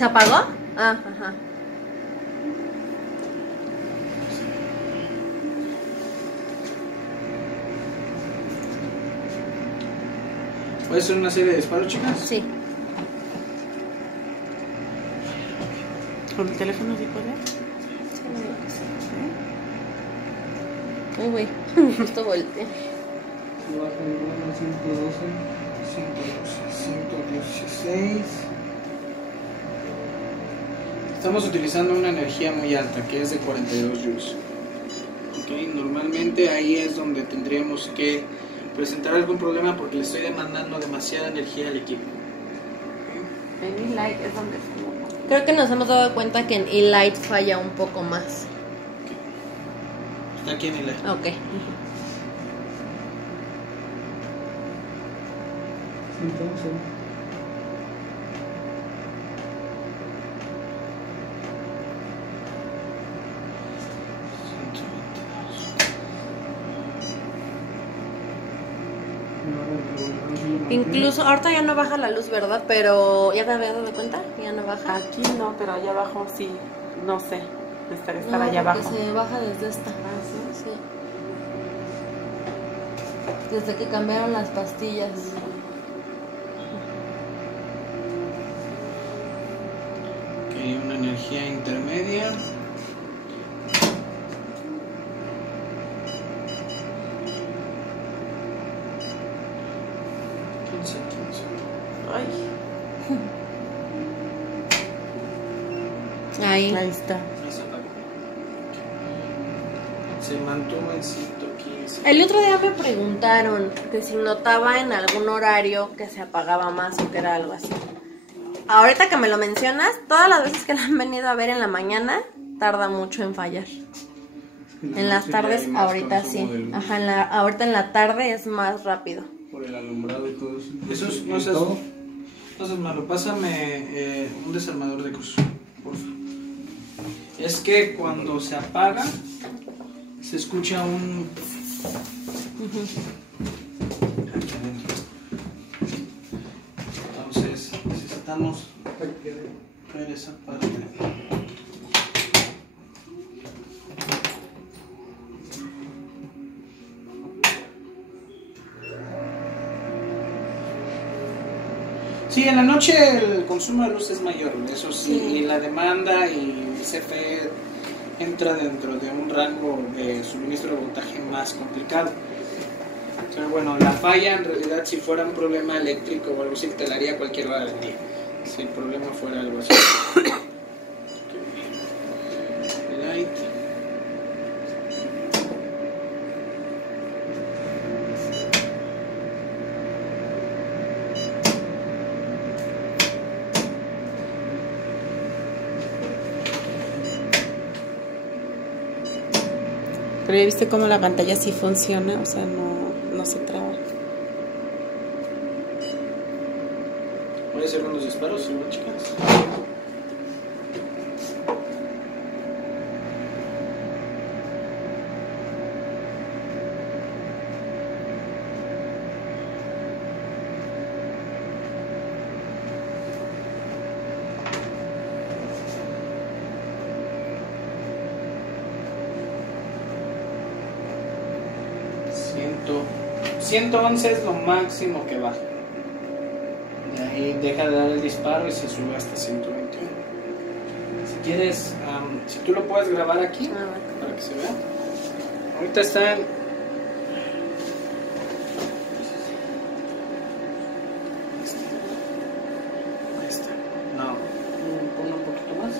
¿Se apagó? Ah, ajá. ¿Puede ser una serie de disparos, chicas? Sí. ¿Con el teléfono sí puede? Uy, güey. Justo volteé. 112, 116. Estamos utilizando una energía muy alta, que es de 42 joules. Okay, normalmente ahí es donde tendríamos que presentar algún problema porque le estoy demandando demasiada energía al equipo. En E-Light es donde Creo que nos hemos dado cuenta que en E-Light falla un poco más. Está aquí en el... Ok. Entonces... Incluso ahorita ya no baja la luz, ¿verdad? Pero ¿ya te habías dado cuenta? Ya no baja. Aquí no, pero allá abajo sí, no sé. Necesitaría estar No, allá porque abajo. se baja desde esta. Sí. Desde que cambiaron las pastillas. Ok, una energía intermedia. Ay, Ahí. ahí está. Se mantuvo en 115. El otro día me preguntaron que si notaba en algún horario que se apagaba más o que era algo así. Ahorita que me lo mencionas, todas las veces que la han venido a ver en la mañana, tarda mucho en fallar. En las tardes, ahorita sí. Ajá, ahorita en la tarde es más rápido. Por el alumbrado y todo eso. Eso es, no seas malo. Pásame un desarmador de cruz, por favor. Es que cuando se apaga, se escucha un... Entonces, necesitamos ver esa parte. Sí, en la noche el consumo de luz es mayor, eso sí, y la demanda y el CFE entra dentro de un rango de suministro de voltaje más complicado. Pero bueno, la falla en realidad si fuera un problema eléctrico o algo así, te la haría a cualquier hora del día. Si el problema fuera algo así. Light. Pero ya viste cómo la pantalla sí funciona, o sea, no se traba. Voy a hacer unos disparos, ¿sí, chicas? Ciento 111 es lo máximo que baja. De ahí deja de dar el disparo y se sube hasta 121. Si quieres, si tú lo puedes grabar aquí, para que se vea. Ahorita está en... Ahí está. No, ponlo un poquito más.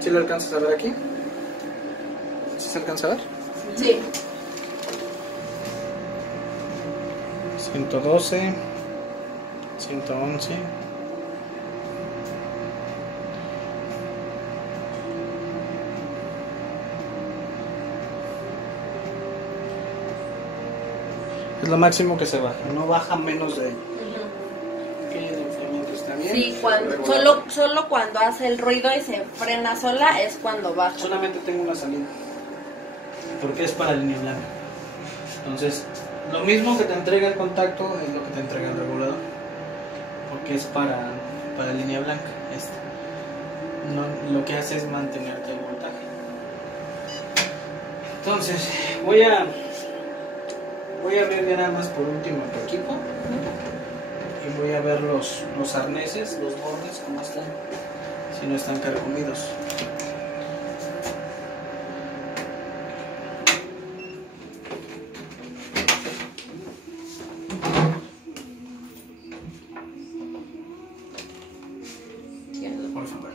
¿Sí lo alcanzas a ver aquí? ¿Sí se alcanza a ver? Sí. 112, 111. Es lo máximo que se baja, no baja menos de ahí. Ok, el enfriamiento está bien. Sí, solo cuando hace el ruido y se frena sola es cuando baja. Solamente tengo una salida. porque es para línea blanca. Entonces, lo mismo que te entrega el contacto es lo que te entrega el regulador, porque es para línea blanca. No, lo que hace es mantenerte el voltaje. Entonces, voy a ver ya nada más por último tu equipo y voy a ver los arneses, los bordes, cómo están, si no están carcomidos. Por favor.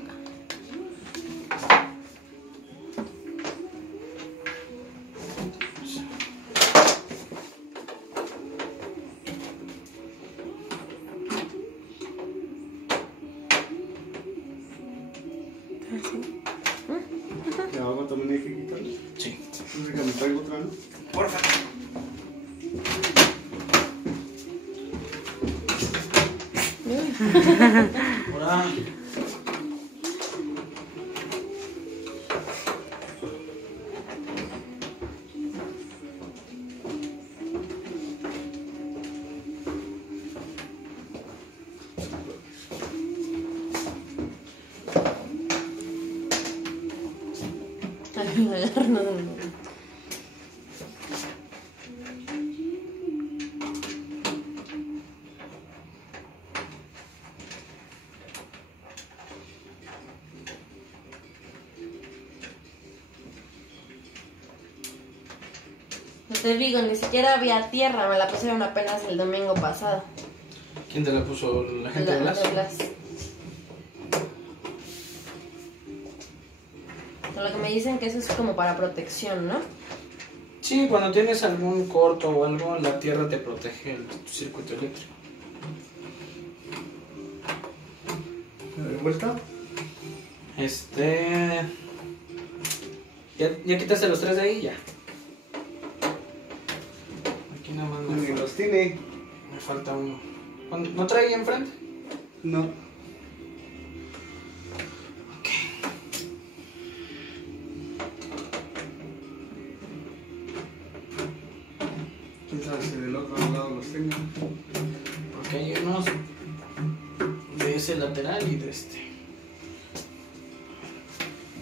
¿La agua también hay que quitarla? Sí. Entonces que me traigo otra, ¿no? Por favor. Ahora. No te digo, ni siquiera había tierra, me la pusieron apenas el domingo pasado. ¿Quién te la puso? ¿La gente de Blas? Lo que me dicen que eso es como para protección, ¿no? Sí, cuando tienes algún corto o algo, la tierra te protege el circuito eléctrico. ¿De vuelta? ¿Ya quitaste los tres de ahí? Ya. Aquí nada más Ni los tiene. me falta uno. ¿No trae ahí enfrente? No. Ok. Quién sabe si del otro lado los tengo. Porque hay unos de ese lateral y de este.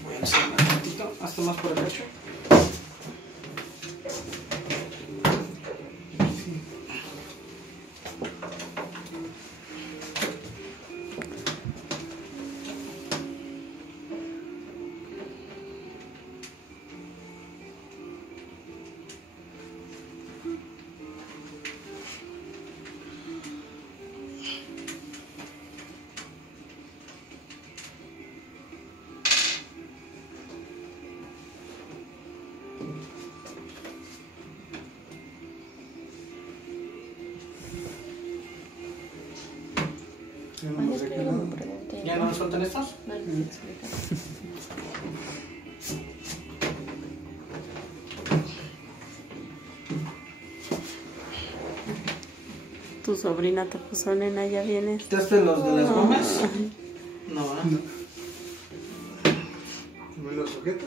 Voy a hacer un tantito, hasta más por el pecho. Ya no sé qué lado. ¿Ya no nos faltan estos? Tu sobrina te puso, nena, ya vienes. ¿Quitaste los de las gomas? No, ¿eh? No. ¿Me lo sujeto?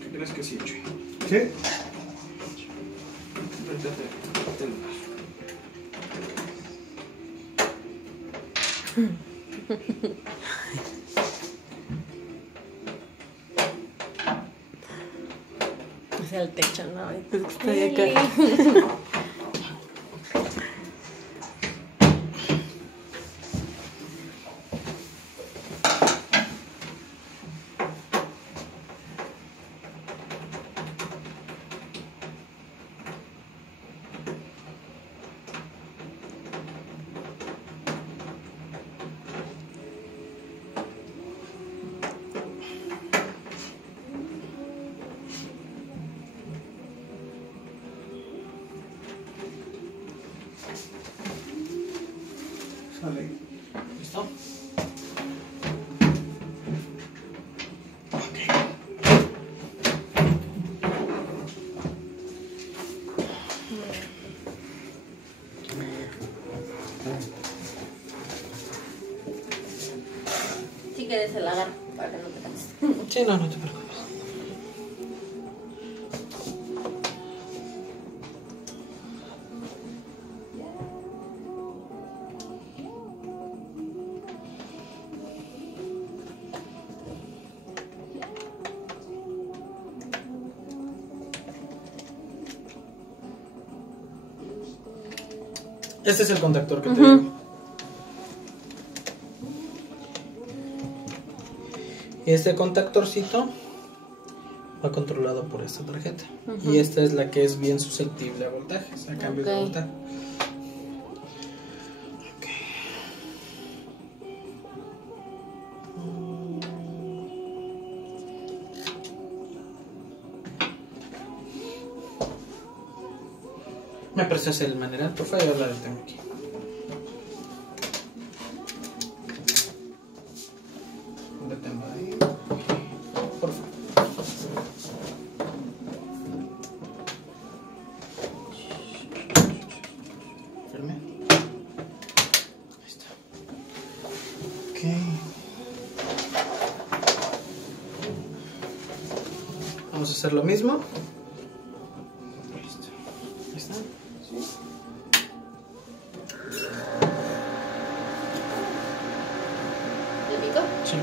¿Qué crees que sí, Chuy? ¿Sí? Vete. Hacia el techo, ¿no? Estoy acá. Sale. ¿Listo? Ok. Si quieres el agarro para que no te canses. Sí, no te preocupes. Este es el contactor que te digo. Y este contactorcito va controlado por esta tarjeta. Y esta es la que es bien susceptible a voltajes, a cambios de voltaje. ¿Me prestas el manual, por favor? Yo la tengo aquí. Lo tengo ahí. Por favor. Firme. Ahí está. Ok. Vamos a hacer lo mismo. Listo. Ahí está. Sí,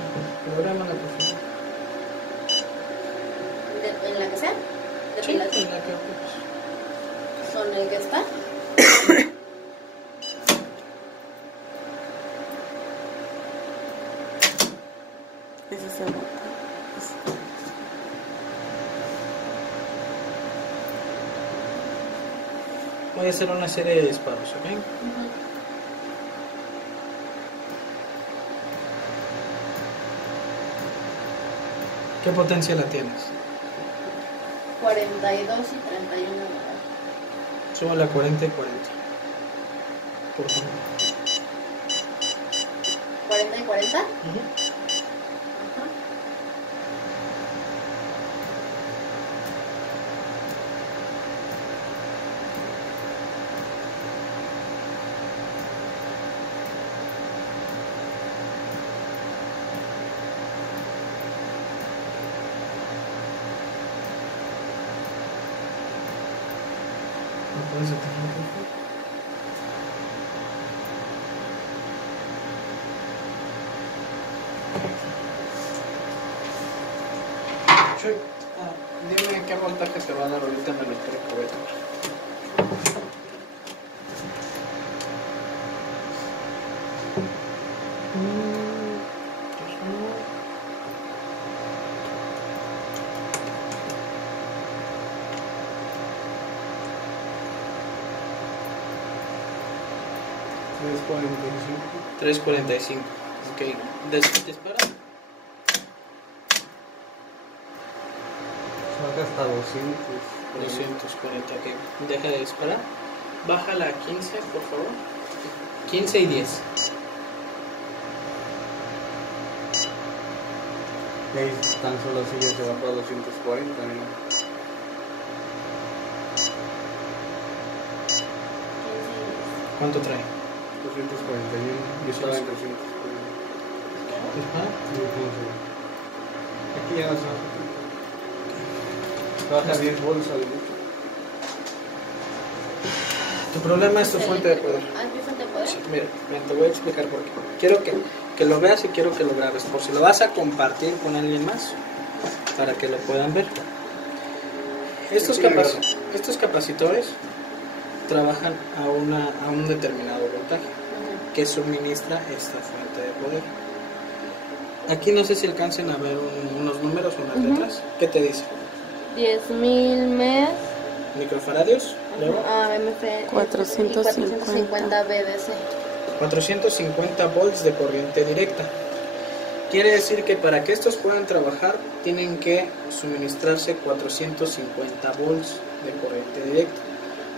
prográmala por favor. ¿En la que sea? Sí, en la que ocupes. ¿Son el que está? Ese es el botón. Voy a hacer una serie de disparos, ¿ok? ¿Qué potencia la tienes? 42 y 31. Súbala a 40 y 40. Por favor. 40 y 40. Ajá. ¿Me puedes detener, por favor? Chuy, dime qué voltaje te va a dar ahorita en el electrónico que voy a tomar. ¿345? 3.45. Ok, dispara. Saca hasta 200. 240, ok. Deja de disparar. Bájala a 15, por favor. 15 y 10. Ahí tan solo así ya se bajó a 240, ¿no? ¿Cuánto trae? 241. Yo estaba en 340. Dispara. Aquí ya se baja 10 bolsas de mucho. Tu problema es tu fuente de poder. ¿Ah, mi fuente de poder? Sí, mira, te voy a explicar por qué. Quiero que lo veas y quiero que lo grabes. Por si lo vas a compartir con alguien más, para que lo puedan ver. Estos capacitores trabajan a un determinado voltaje que suministra esta fuente de poder. Aquí no sé si alcancen a ver unos números o unas letras. ¿Qué te dice? 10.000 mes. Microfaradios, luego AMF. 450 BBC. 450 volts de corriente directa. Quiere decir que para que estos puedan trabajar tienen que suministrarse 450 volts de corriente directa.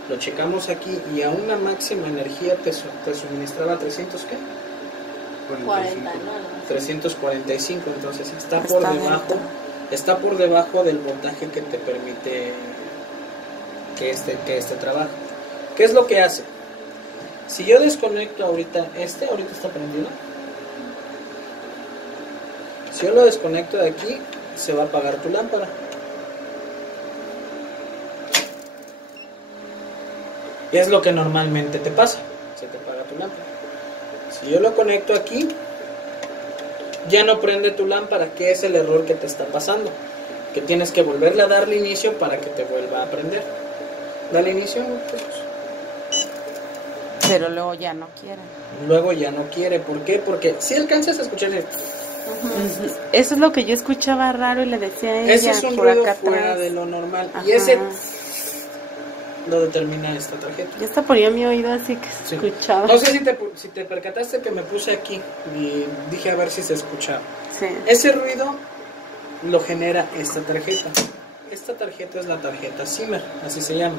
Lo checamos aquí y a una máxima energía te suministraba 300 ¿qué? 40, ¿no? 345, entonces está por debajo del voltaje que te permite que este trabaje. ¿Qué es lo que hace? Si yo desconecto ahorita está prendido. Si yo lo desconecto de aquí, se va a apagar tu lámpara. Y es lo que normalmente te pasa, se te apaga tu lámpara. Si yo lo conecto aquí, ya no prende tu lámpara, que es el error que te está pasando. Que tienes que volverle a darle inicio para que te vuelva a prender. Dale inicio, pues. Pero luego ya no quieren. Luego ya no quiere. ¿Por qué? Porque si alcanzas a escuchar el... Eso es lo que yo escuchaba raro y le decía a ella. Ese es un por ruido acá fuera atrás. de lo normal. Ajá. Y ese lo determina esta tarjeta. Ya hasta ponía mi oído así que Sí. escuchaba. No sé si te percataste que me puse aquí y dije a ver si se escuchaba. Sí. Ese ruido lo genera esta tarjeta. Esta tarjeta es la tarjeta Zimmer, así se llama.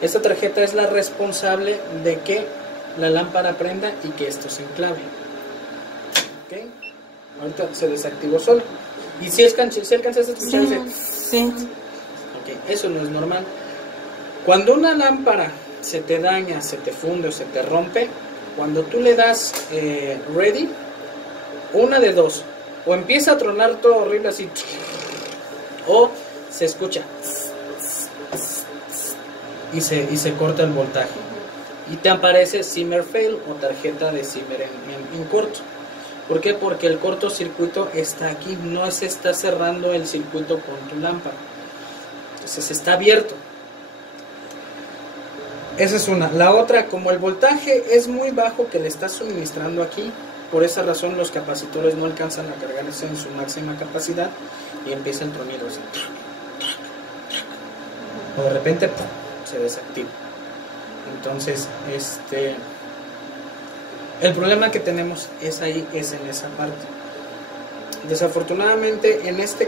Esta tarjeta es la responsable de que la lámpara prenda y que esto se enclave. ¿Ok? Ahorita se desactivó solo. Y si alcanzaste a escuchar ese... Sí. Ok, eso no es normal. Cuando una lámpara se te daña, se te funde o se te rompe, cuando tú le das ready, una de dos, o empieza a tronar todo horrible así, o se escucha y se corta el voltaje y te aparece Zimmer fail o tarjeta de Zimmer en corto. ¿Por qué? Porque el cortocircuito está aquí, no se está cerrando el circuito con tu lámpara, entonces está abierto. Esa es una. La otra, como el voltaje es muy bajo que le estás suministrando aquí, por esa razón los capacitores no alcanzan a cargarse en su máxima capacidad y empieza el tronido así. O de repente ¡pum!, se desactiva. Entonces, el problema que tenemos es ahí, es en esa parte. Desafortunadamente, en estos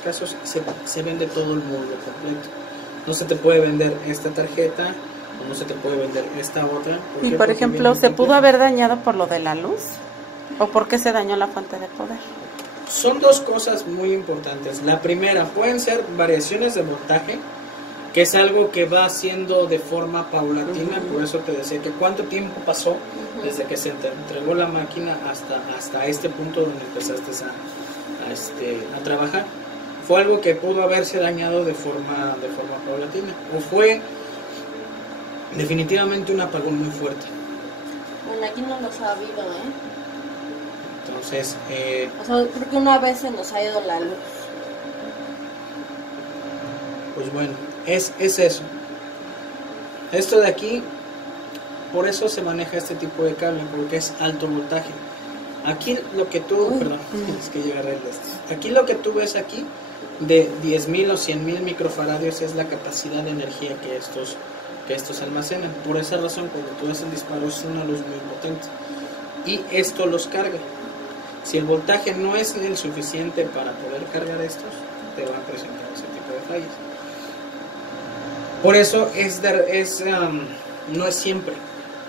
casos se vende todo el módulo completo. No se te puede vender esta tarjeta, o no se te puede vender esta otra. Y por ejemplo, ¿se pudo haber dañado por lo de la luz? ¿O por qué se dañó la fuente de poder? Son dos cosas muy importantes. La primera, pueden ser variaciones de voltaje, que es algo que va haciendo de forma paulatina. Por eso te decía que cuánto tiempo pasó desde que se te entregó la máquina hasta este punto donde empezaste a trabajar. Fue algo que pudo haberse dañado de forma paulatina, o fue definitivamente un apagón muy fuerte. Bueno, aquí no nos ha habido, Entonces, o sea, creo que una vez se nos ha ido la luz. pues bueno, es eso. Esto de aquí, por eso se maneja este tipo de cable, porque es alto voltaje. Aquí lo que tú, perdón, es que llega a arreglar esto. Aquí lo que tú ves aquí, de 10.000 o 100.000 microfaradios, es la capacidad de energía que estos almacenan. Por esa razón, cuando tú haces el disparo, es una luz muy potente y esto los carga. Si el voltaje no es el suficiente para poder cargar estos, te van a presentar ese tipo de fallas. Por eso no es siempre.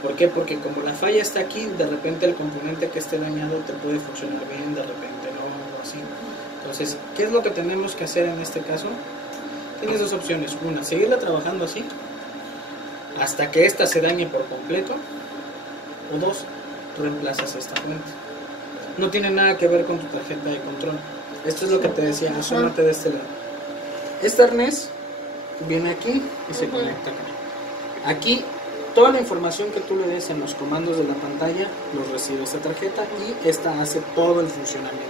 ¿Por qué? Porque como la falla está aquí, de repente el componente que esté dañado te puede funcionar bien, de repente no, o así. Entonces, ¿qué es lo que tenemos que hacer en este caso? Tienes dos opciones. Una, seguirla trabajando así hasta que esta se dañe por completo, o dos, reemplazas esta fuente. No tiene nada que ver con tu tarjeta de control. Esto es lo que te decía, asómate de este lado. Este arnés viene aquí y se conecta acá. Aquí toda la información que tú le des en los comandos de la pantalla los recibe esta tarjeta y esta hace todo el funcionamiento.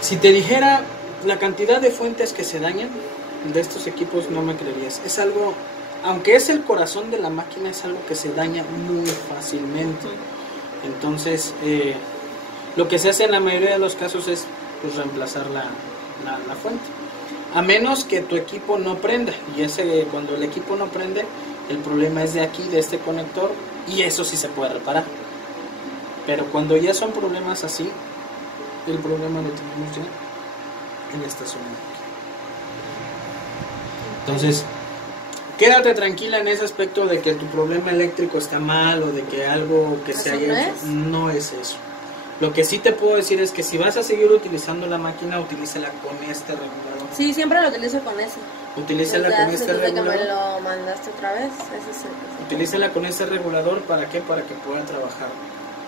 Si te dijera la cantidad de fuentes que se dañan de estos equipos, no me creerías. Es algo, aunque es el corazón de la máquina, es algo que se daña muy fácilmente. Entonces, lo que se hace en la mayoría de los casos es pues, reemplazar la fuente. A menos que tu equipo no prenda. Y cuando el equipo no prende, el problema es de aquí, de este conector, y eso sí se puede reparar. Pero cuando ya son problemas así, el problema lo tenemos ya en esta zona. Entonces, quédate tranquila en ese aspecto de que tu problema eléctrico está mal o de que algo que se haya hecho. No es eso. Lo que sí te puedo decir es que si vas a seguir utilizando la máquina, utilízala con este regulador. Sí, siempre lo utilizo con ese. Utilízala con este Desde que regulador. me lo mandaste otra vez, ese es el que... Utilízala con este regulador, ¿para qué? Para que pueda trabajar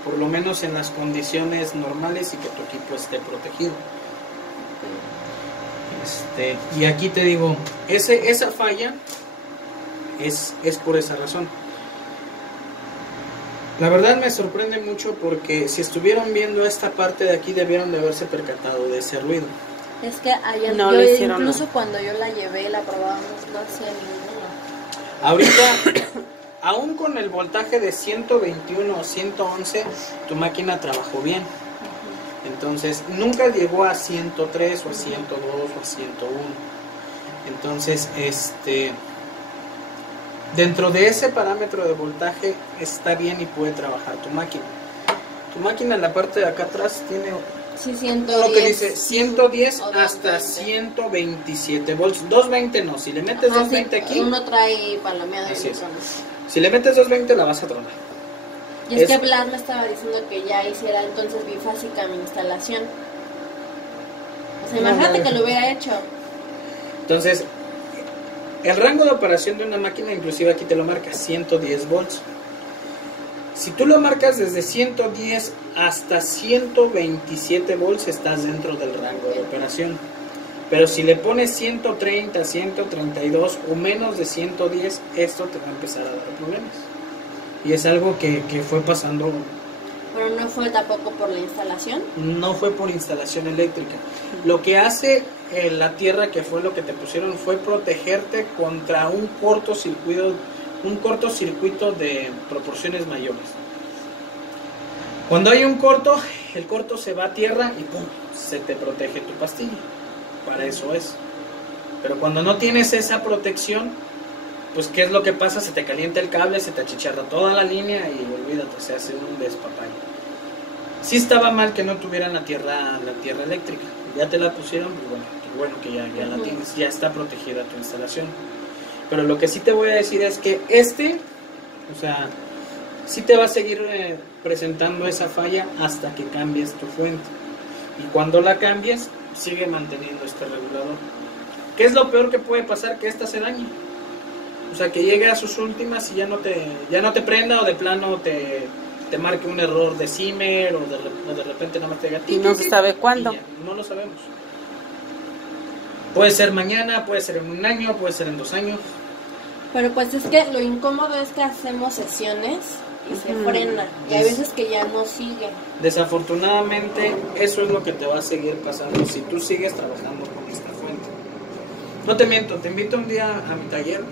por lo menos en las condiciones normales y que tu equipo esté protegido. Y aquí te digo, esa falla es por esa razón. La verdad me sorprende mucho porque si estuvieron viendo esta parte de aquí debieron de haberse percatado de ese ruido. Es que ayer No yo le hicieron incluso nada. cuando yo la llevé y la probábamos no hacía ninguna. Ahorita, aún con el voltaje de 121 o 111, tu máquina trabajó bien. Entonces, nunca llegó a 103 o a 102 o a 101. Entonces, dentro de ese parámetro de voltaje está bien y puede trabajar tu máquina. Tu máquina en la parte de acá atrás tiene Sí, 110. lo que dice 110 o hasta 220. 127 volts. 220 no, si le metes Ajá, 220 sí, aquí, uno trae palomeado y Así el es. otro no. si le metes 220 la vas a tronar. Y es Es- que Blas me estaba diciendo que ya hiciera entonces bifásica mi instalación. O sea, imagínate que lo hubiera hecho. Entonces, el rango de operación de una máquina, inclusive aquí te lo marca 110 volts. Si tú lo marcas desde 110 hasta 127 volts, estás dentro del rango de operación. Pero si le pones 130, 132 o menos de 110, esto te va a empezar a dar problemas. Y es algo que fue pasando, Pero no fue tampoco por la instalación. no fue por instalación eléctrica. Lo que hace la tierra, que fue lo que te pusieron, fue protegerte contra un cortocircuito de proporciones mayores. Cuando hay un corto, el corto se va a tierra y ¡pum!, se te protege tu pastilla. Para eso es. Pero cuando no tienes esa protección, pues ¿qué es lo que pasa? Se te calienta el cable, se te achicharra toda la línea y olvídate, se hace un despapalle. Sí estaba mal que no tuvieran la tierra eléctrica. Ya te la pusieron, pues bueno, qué bueno que ya la tienes, ya está protegida tu instalación. Pero lo que sí te voy a decir es que o sea, sí te va a seguir presentando esa falla hasta que cambies tu fuente. Y cuando la cambies, sigue manteniendo este regulador. ¿Qué es lo peor que puede pasar? Que esta se dañe. O sea, que llegue a sus últimas y ya no te prenda, o de plano te marque un error de Zimmer, o de repente nada más te diga Y no se sabe cuándo. y ya, no lo sabemos. Puede ser mañana, puede ser en un año, puede ser en 2 años. Pero pues es que lo incómodo es que hacemos sesiones y se frena. Y hay veces que ya no sigue. Desafortunadamente, eso es lo que te va a seguir pasando si tú sigues trabajando con esta fuente. No te miento, te invito un día a mi taller.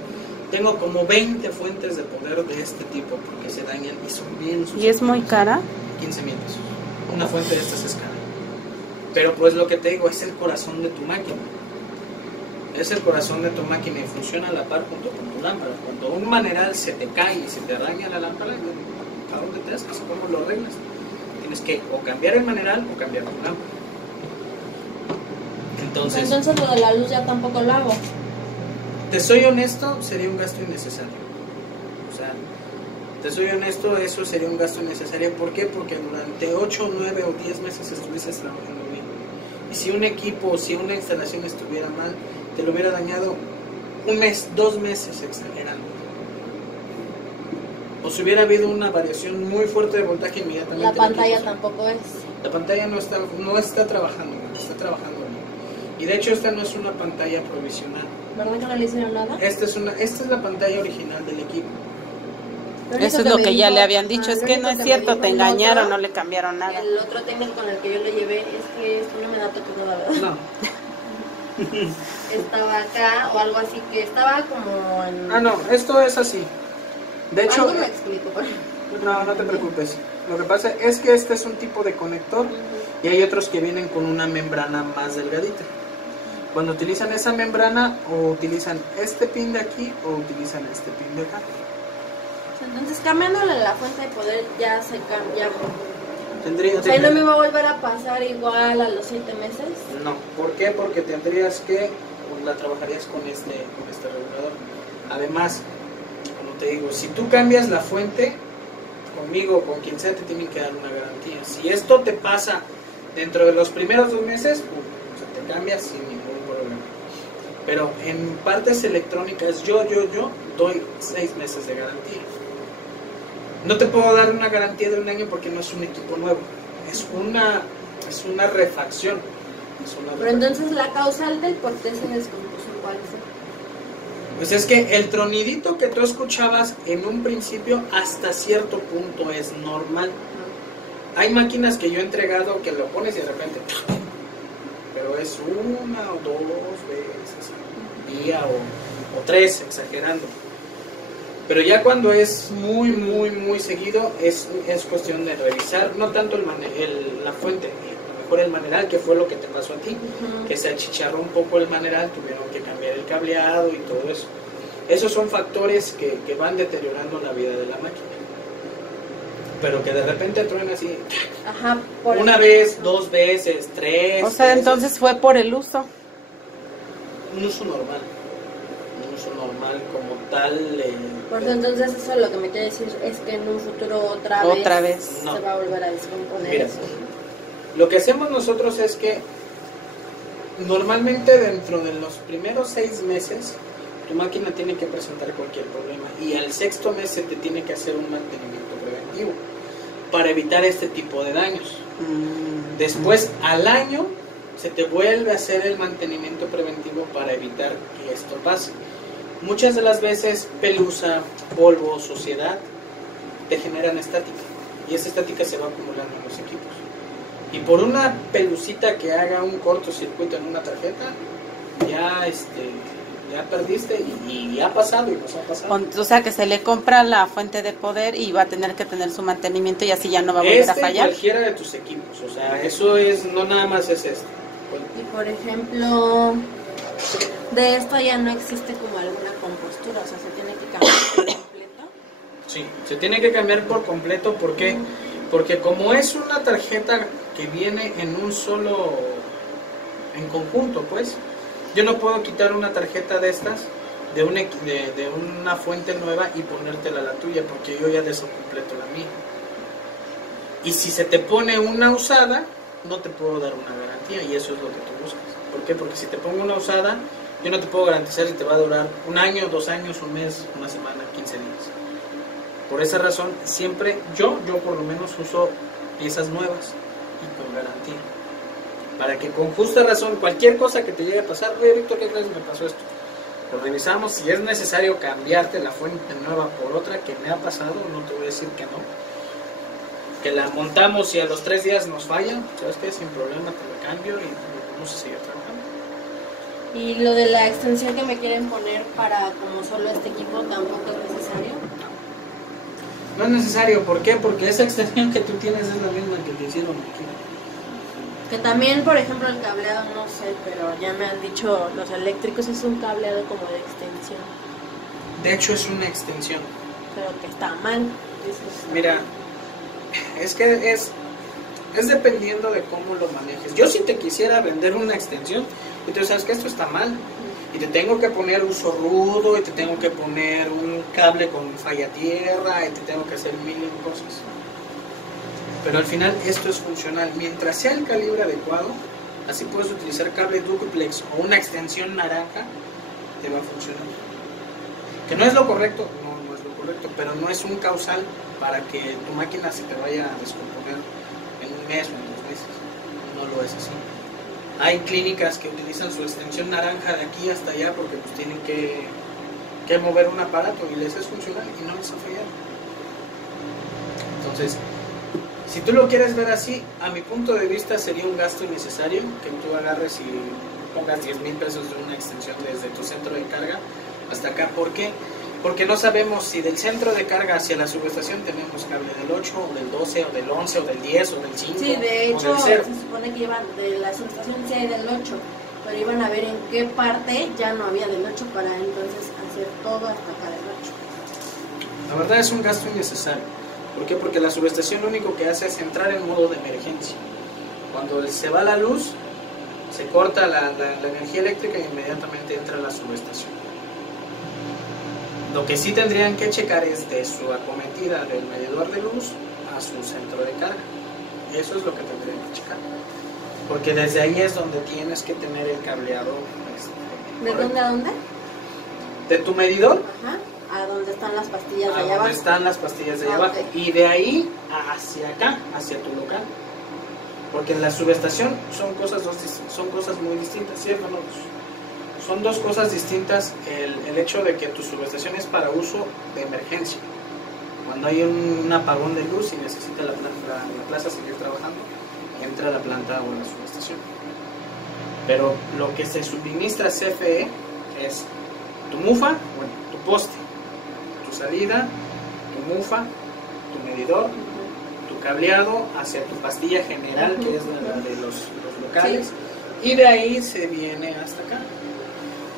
Tengo como 20 fuentes de poder de este tipo porque se dañan y son bien sucias. ¿Y es muy cara? 15 mil pesos. Una fuente de estas es cara. Pero pues lo que te digo, es el corazón de tu máquina. Es el corazón de tu máquina y funciona a la par junto con tu lámpara. Cuando un maneral se te cae y se te daña la lámpara, ¿a dónde te haces? ¿Cómo lo arreglas? Tienes que o cambiar el maneral o cambiar tu lámpara. Entonces, Entonces lo de la luz ya tampoco lo hago. te soy honesto, sería un gasto innecesario. O sea, te soy honesto, eso sería un gasto innecesario. ¿Por qué? Porque durante 8, 9 o 10 meses estuvieses trabajando bien. Y si un equipo o si una instalación estuviera mal, te lo hubiera dañado 1 mes, 2 meses exagerando. O si hubiera habido una variación muy fuerte de voltaje inmediatamente. La el pantalla equipo tampoco es. La pantalla no está trabajando bien, está trabajando bien. Y de hecho esta no es una pantalla provisional. ¿Verdad que no le hicieron nada? Esta es la pantalla original del equipo. Eso es lo que ya le habían dicho. Es que no es cierto, te engañaron, no le cambiaron nada. El otro técnico con el que yo lo llevé es que esto no me da toques nada, ¿verdad? No. Estaba acá o algo así, que estaba como en... Ah, no, esto es así. De hecho, Algo me explico, pero... no te preocupes. Lo que pasa es que este es un tipo de conector y hay otros que vienen con una membrana más delgadita. Cuando utilizan esa membrana, o utilizan este pin de aquí o utilizan este pin de acá. Entonces, cambiándole la fuente de poder ya se cambia. Tendría, O sea, ¿y no me va a volver a pasar igual a los 7 meses? No, ¿por qué? Porque tendrías que, la trabajarías con este regulador. Además, como te digo, si tú cambias la fuente, conmigo o con quien sea, te tienen que dar una garantía. Si esto te pasa dentro de los primeros 2 meses, o sea, te cambias sin ningún problema. Pero en partes electrónicas, yo doy 6 meses de garantía. No te puedo dar una garantía de un año porque no es un equipo nuevo, es una refacción. Pero entonces la causal del por qué se descompuso, ¿cuál fue? Pues es que el tronidito que tú escuchabas en un principio hasta cierto punto es normal. Hay máquinas que yo he entregado que lo pones y de repente, pero es una o dos veces al día o tres, exagerando. Pero ya cuando es muy, muy, muy seguido, es cuestión de revisar, no tanto la fuente, a lo mejor el maneral, que fue lo que te pasó a ti, que se achicharró un poco el maneral, tuvieron que cambiar el cableado y todo eso. Esos son factores que van deteriorando la vida de la máquina. Pero que de repente truena así, Ajá, una vez, dos veces, tres. O sea, entonces fue por el uso. Un uso normal. Un uso normal como tal. Por eso entonces eso lo que me quiere decir es que en un futuro otra vez se No. va a volver a descomponer. Mira, eso. lo que hacemos nosotros es que normalmente dentro de los primeros 6 meses tu máquina tiene que presentar cualquier problema y al 6º mes se te tiene que hacer un mantenimiento preventivo para evitar este tipo de daños. Después al año se te vuelve a hacer el mantenimiento preventivo para evitar que esto pase. Muchas de las veces pelusa, polvo, suciedad te generan estática y esa estática se va acumulando en los equipos. Y por una pelucita que haga un cortocircuito en una tarjeta, ya perdiste y ha pasado y nos ha pasado. O sea, que se le compra la fuente de poder y va a tener que tener su mantenimiento y así ya no va a volver a fallar. Cualquiera de tus equipos, o sea, eso es, no nada más es esto. Y por ejemplo, de esto ya no existe como alguna compostura, o sea, se tiene que cambiar por completo. Sí, se tiene que cambiar por completo, ¿por qué? Porque como es una tarjeta que viene en un solo, en conjunto, pues, yo no puedo quitar una tarjeta de estas de una fuente nueva y ponértela la tuya, porque yo ya desocompleto la mía. Y si se te pone una usada, no te puedo dar una garantía, y eso es lo que tú buscas. ¿Por qué? Porque si te pongo una usada, yo no te puedo garantizar si te va a durar 1 año, 2 años, 1 mes, 1 semana, 15 días. Por esa razón, siempre yo por lo menos uso piezas nuevas y con garantía. Para que con justa razón, cualquier cosa que te llegue a pasar, oye Víctor, ¿qué crees? Me pasó esto. Lo revisamos, si es necesario cambiarte la fuente nueva por otra que me ha pasado, no te voy a decir que no. Que la montamos y a los 3 días nos falla, ¿sabes qué? Sin problema te la cambio y vamos a seguir trabajando. Y lo de la extensión que me quieren poner para como solo este equipo tampoco es necesario. No es necesario, ¿por qué? Porque esa extensión que tú tienes es la misma que te hicieron aquí. Que también, por ejemplo, el cableado, no sé, pero ya me han dicho los eléctricos, es un cableado como de extensión. De hecho es una extensión. Pero que está mal. Dices, Mira, es que es dependiendo de cómo lo manejes. Yo si te quisiera vender una extensión, y tú sabes que esto está mal, y te tengo que poner uso rudo, y te tengo que poner un cable con falla tierra, y te tengo que hacer 1000 cosas. Pero al final esto es funcional. Mientras sea el calibre adecuado, así puedes utilizar cable duplex o una extensión naranja, te va a funcionar. Que no es lo correcto, no es lo correcto, pero no es un causal para que tu máquina se te vaya a descomponer en 1 mes o en 2 meses. No lo es así. Hay clínicas que utilizan su extensión naranja de aquí hasta allá porque pues tienen que mover un aparato y les es funcional y no les ha fallado. Entonces, si tú lo quieres ver así, a mi punto de vista sería un gasto innecesario que tú agarres y pongas 10,000 pesos de una extensión desde tu centro de carga hasta acá. ¿Por qué? Porque no sabemos si del centro de carga hacia la subestación tenemos cable del 8 o del 12 o del 11 o del 10 o del 5 sí, de o hecho, del 0. se supone que iban de la subestación sí hay del 8, pero iban a ver en qué parte ya no había del 8 para entonces hacer todo hasta acá del 8. La verdad es un gasto innecesario. ¿Por qué? Porque la subestación lo único que hace es entrar en modo de emergencia. Cuando se va la luz, se corta la energía eléctrica y inmediatamente entra la subestación. Lo que sí tendrían que checar es de su acometida del medidor de luz a su centro de carga. Eso es lo que tendrían que checar. Porque desde ahí es donde tienes que tener el cableado. ¿De dónde a dónde? De tu medidor Ajá. A donde están las pastillas de a allá donde abajo. están las pastillas de allá Ah, abajo. ok. Y de ahí hacia acá, hacia tu local. Porque en la subestación son cosas muy distintas, ¿cierto? ¿No? Son dos cosas distintas. El hecho de que tu subestación es para uso de emergencia. Cuando hay un apagón de luz y necesita la plaza seguir trabajando, entra a la planta o a la subestación. Pero lo que se suministra CFE es tu mufa, bueno, tu poste, tu salida, tu mufa, tu medidor, tu cableado hacia tu pastilla general, que es la de los locales, y de ahí se viene hasta acá.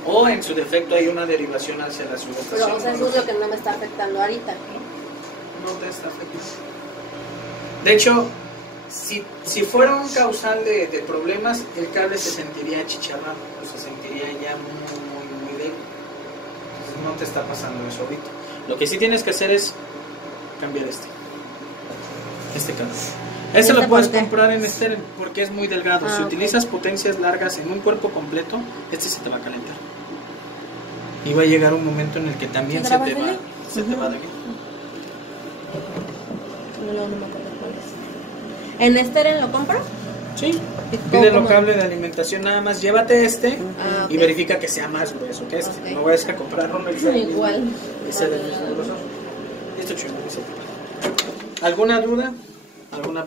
O en su defecto hay una derivación hacia la subestación. Pero, o sea, eso es lo que no me está afectando ahorita. No te está afectando. De hecho, si fuera un causal de problemas, el cable se sentiría achicharrado, o se sentiría ya muy débil. Entonces no te está pasando eso ahorita. Lo que sí tienes que hacer es cambiar este cable. Este lo puedes comprar en estéreo porque es muy delgado. Si utilizas potencias largas en un cuerpo completo, este se te va a calentar. Y va a llegar un momento en el que también se te va de aquí. No me acuerdo cuál es. ¿En Esteren lo compro? Sí, pídelo cable de alimentación, nada más llévate este y ok. verifica que sea más grueso que este. Ok. No vayas a comprar uno y sea Igual. del mismo grosor. Listo, chulo. ¿Alguna duda? ¿Alguna pregunta?